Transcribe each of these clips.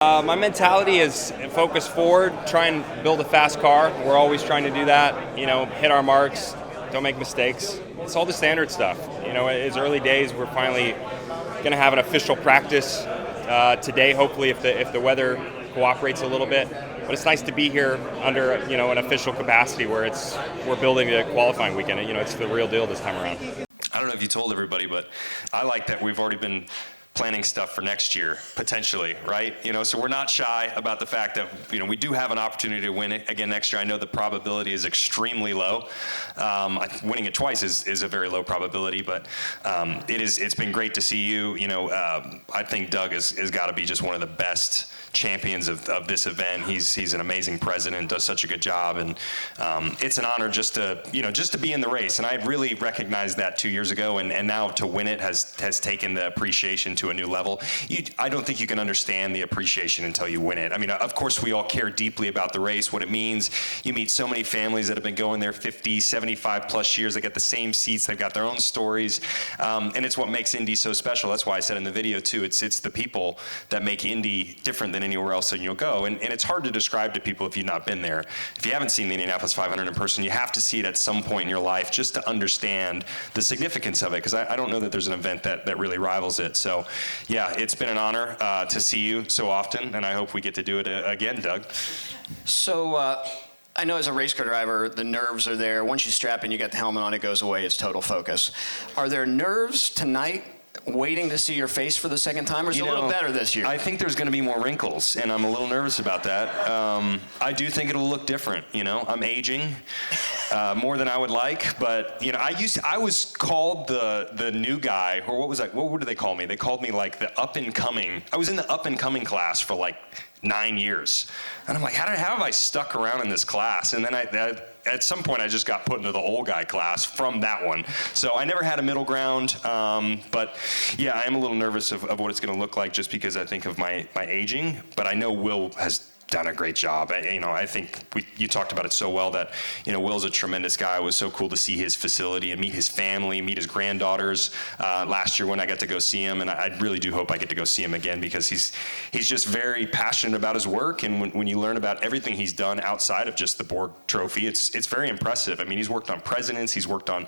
My mentality is focus forward, try and build a fast car. We're always trying to do that, hit our marks, don't make mistakes. It's all the standard stuff. It's early days. We're finally going to have an official practice today, hopefully, if the weather cooperates a little bit. But it's nice to be here under, an official capacity where we're building a qualifying weekend. It's the real deal this time around. I don't know if you told everybody, but I like that we've already been planning stuff for next year, potentially, right? So we're not shy about the fact that, we do have an opportunity to win it again next year. I know the probability is extremely low. Winning it twice is a very low probability, but it's been great to see you. I think Doug has got to be just one of the best champions of this event. He's an amazing president, does such a good job, and it's an honor just to be in the race. And I really recognized that 2 years ago, and now to win it has taken the appreciation to a new level. I don't think you can understand the appreciation until you win it. I mean, of course, we all care deeply about the race, what it means. You meet so many families that have been going there 50, 75 plus years. They get the same seats. They've got their own stories. And it's what makes Indy so special. That's why I said in the video, too, it's the people that make Indy different than anywhere else that you'll go. And it's hard to describe to people if you've not been there. If you haven't seen the Indianapolis 500 in person, you have to see it at some point in your life just to understand the significance of it, because I don't know that there's an event that really rivals it. So, yeah, it's been an honor to see you so often, and I hope we get to do it again, Doug. So, I know as a race car driver, the nerves are there. Once you strap in, you got the helmet on, it goes away, it's total focus. Are there nerves tonight waiting to see your face for the second time, or is it a little better this year? I think there's going to be more wrinkles, and I'm a little nervous about that. I do think it'll look different. I'm aging more than I would like, but I was called the new guy, or what did they call me? They called me like the up and coming. I was in the up and coming class for like 9 years, and I'm like, how have I stuck around in this class? And then at some point, I just got put into the old guy class from that one. So I never had a middle ground, but yeah, I am a little nervous of what it's going to look like, just because I think of my aging. But I know Will has done a great job. I think you talked about it so well that, Will's a tremendous guy. It was so cool to see his facility and meet his family, meet his granddaughters last year when I got to go see him. And I really do hope I get to go see him again, because he's just very passionate about his work. And when you learn about everything he's done outside of just the Borg Trophy, it's very impressive. I mean, he's worked on presidents, he's worked on,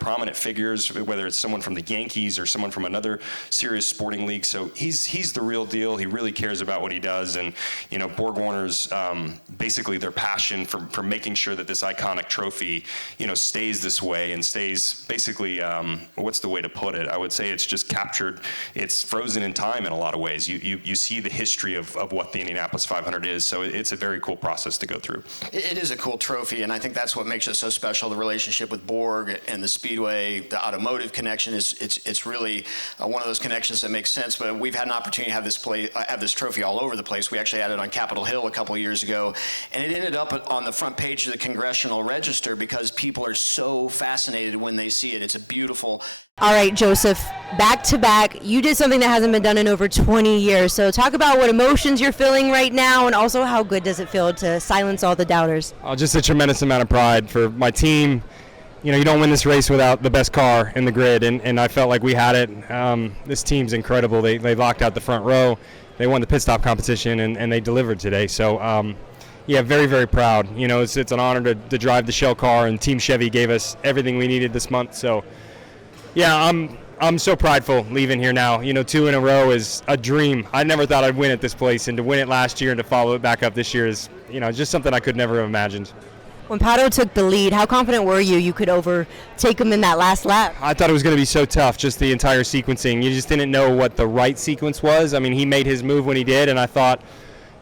prominent figures, whether it's someone from the Yankees or someone from another serious sporting league. So he's the real deal. He really cares about what he does. And, Borg Warner's basically their passion for making sure that this iconic trophy, stays this way and stays basically, what's the way to put it? I would say it's just captured, it's frozen in time in a lot of ways. You see the history of what the Indianapolis 500 is, so it's a very cool process to go through. It is a cool trophy, and I think that's what makes it so special. The relationship with Borg and the Speedway, the automotive connection it's really one of those connections that makes sense. But we've had an opportunity to have this trophy all over the place. We actually had it on Capitol Hill a couple of years ago, and it ended up on the front page of the Congressional Register because people are so fascinated when they see it. It's a beautiful. All right, Josef, back to back, you did something that hasn't been done in over 20 years. So talk about what emotions you're feeling right now, and also how good does it feel to silence all the doubters? Just a tremendous amount of pride for my team. You don't win this race without the best car in the grid, and I felt like we had it. This team's incredible. They locked out the front row. They won the pit stop competition, and they delivered today. So, yeah, very, very proud. It's an honor to drive the Shell car, and Team Chevy gave us everything we needed this month. So, yeah, I'm so prideful leaving here now. 2 in a row is a dream. I never thought I'd win at this place, and to win it last year and to follow it back up this year is, just something I could never have imagined. When Pato took the lead, how confident were you could overtake him in that last lap? I thought it was going to be so tough, just the entire sequencing. You just didn't know what the right sequence was. I mean, he made his move when he did, and I thought,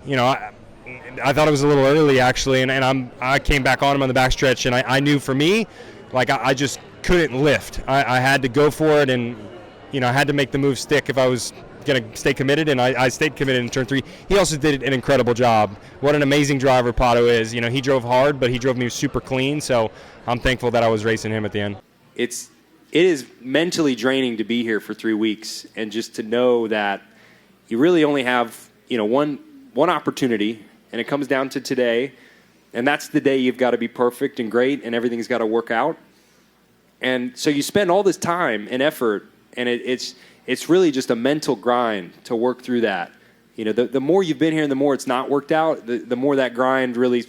I thought it was a little early, actually, and I came back on him on the backstretch, and I knew for me, I just couldn't lift. I had to go for it, and, I had to make the move stick if I was going to stay committed, and I stayed committed in turn 3. He also did an incredible job. What an amazing driver Pato is. He drove hard, but he drove me super clean, so I'm thankful that I was racing him at the end. It is mentally draining to be here for 3 weeks, and just to know that you really only have, one opportunity, and it comes down to today, and that's the day you've got to be perfect and great, and everything's got to work out. And so you spend all this time and effort, and it's really just a mental grind to work through that. The more you've been here and the more it's not worked out, the more that grind really,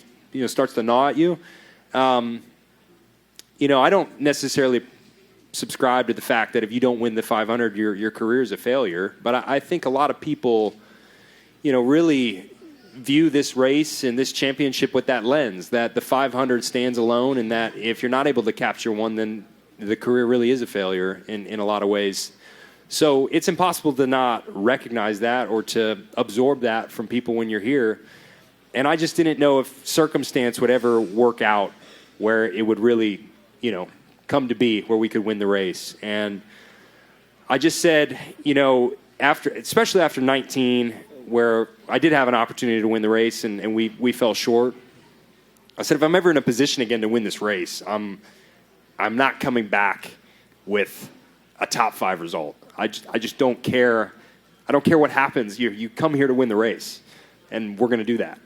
starts to gnaw at you. I don't necessarily subscribe to the fact that if you don't win the 500, your career is a failure. But I think a lot of people, really view this race and this championship with that lens, that the 500 stands alone, and that if you're not able to capture one, then the career really is a failure in a lot of ways. So it's impossible to not recognize that or to absorb that from people when you're here. And I just didn't know if circumstance would ever work out where it would really, come to be where we could win the race. And I just said, especially after 19, where I did have an opportunity to win the race and we fell short, I said, if I'm ever in a position again to win this race, I'm not coming back with a top 5 result. I just don't care. I don't care what happens. You come here to win the race, and we're going to do that.